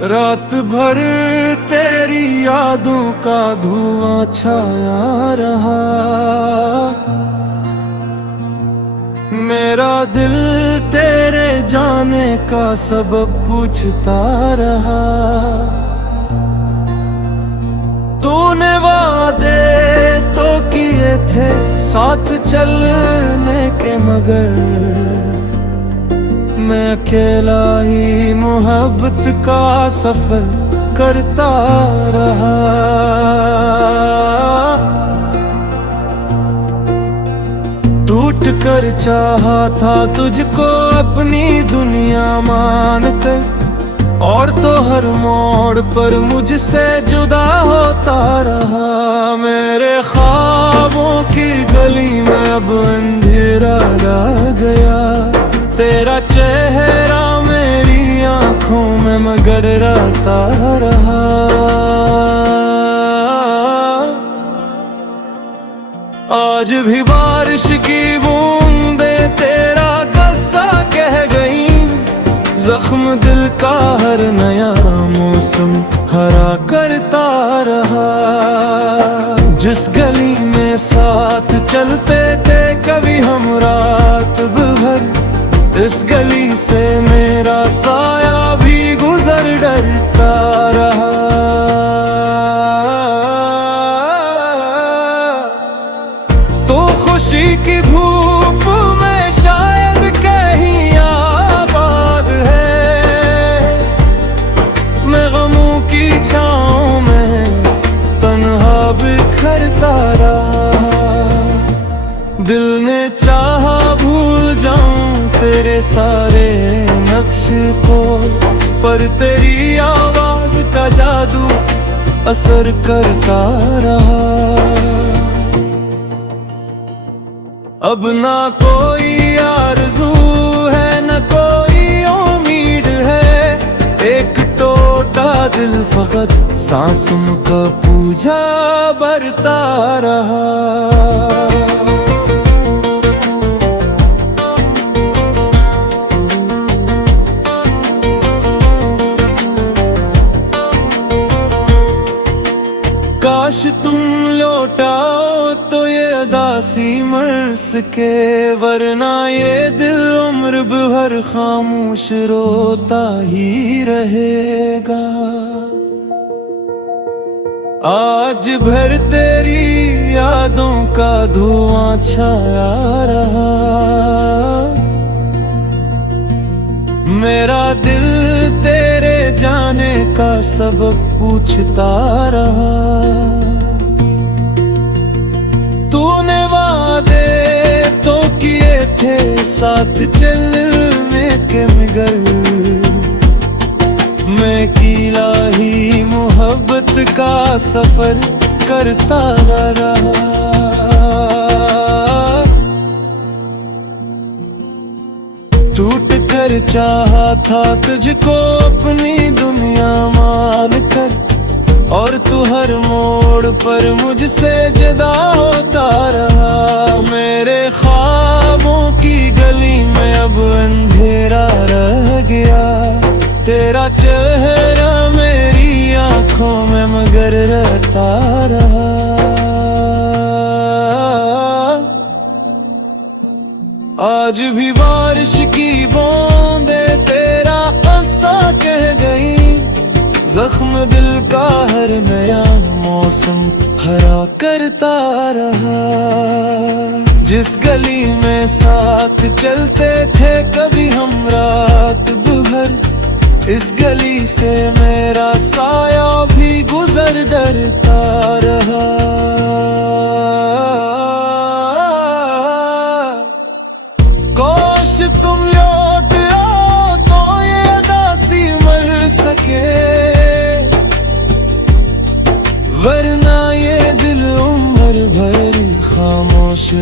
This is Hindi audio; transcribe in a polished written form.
रात भर तेरी यादों का धुआं छाया रहा। मेरा दिल तेरे जाने का सबब पूछता रहा। तूने वादे तो किए थे साथ चलने के, मगर मैं अकेला ही मोहब्बत का सफर करता रहा। टूट कर चाहा था तुझको अपनी दुनिया मानकर, और तो हर मोड़ पर मुझसे जुदा होता रहा। मेरे ख्वाबों की गली में अब अंधेरा आ गया। तेरा चेहरा मेरी आंखों में मगर रहता रहा। आज भी बारिश की बूंदें तेरा किस्सा कह गई। जख्म दिल का हर नया मौसम हरा करता रहा। जिस गली में साथ चलते थे कभी हम रात भर, इस गली से मेरा साया भी गुजर डरता रहा। तो खुशी की धूप में शायद कहीं आबाद है, मैं गमों की छाँव में तन्हा बिखरता रहा। दिल ने चाहा भूल जाऊं तेरे सारे नक्श को, पर तेरी आवाज का जादू असर करता रहा। अब ना कोई आरज़ू है न कोई उम्मीद है, एक टूटा दिल फकत सांसों का पूजा भरता रहा। काश तुम लौटाओ तो ये उदासी मर सके, वरना ये दिल उम्र भर खामोश रोता ही रहेगा। आज भर तेरी यादों का धुआं छाया रहा। मेरा दिल तेरे जाने का सबब पूछता रहा। तूने वादे तो किए थे साथ चलने के, मगर मैं अकेला ही मोहब्बत का सफर करता रहा। टूट कर चाहा था तुझको अपनी दुनिया मानकर, और तू हर मोड़ पर मुझसे जुदा होता रहा। मेरे ख्वाबों की गली में अब अंधेरा रह गया। तेरा चेहरा मेरी आंखों में मगर रहता रहा। आज भी बारिश की बूंदें तेरा किस्सा कह गई। जख्म दिल का हर नया मौसम हरा करता रहा। जिस गली में साथ चलते थे कभी हम रात भर, इस गली से मेरा साया भी गुजर डरता रहा। काश तुम लौट आओ तो ये उदासी मर सके, वरना ये दिल उम्र भर खामोश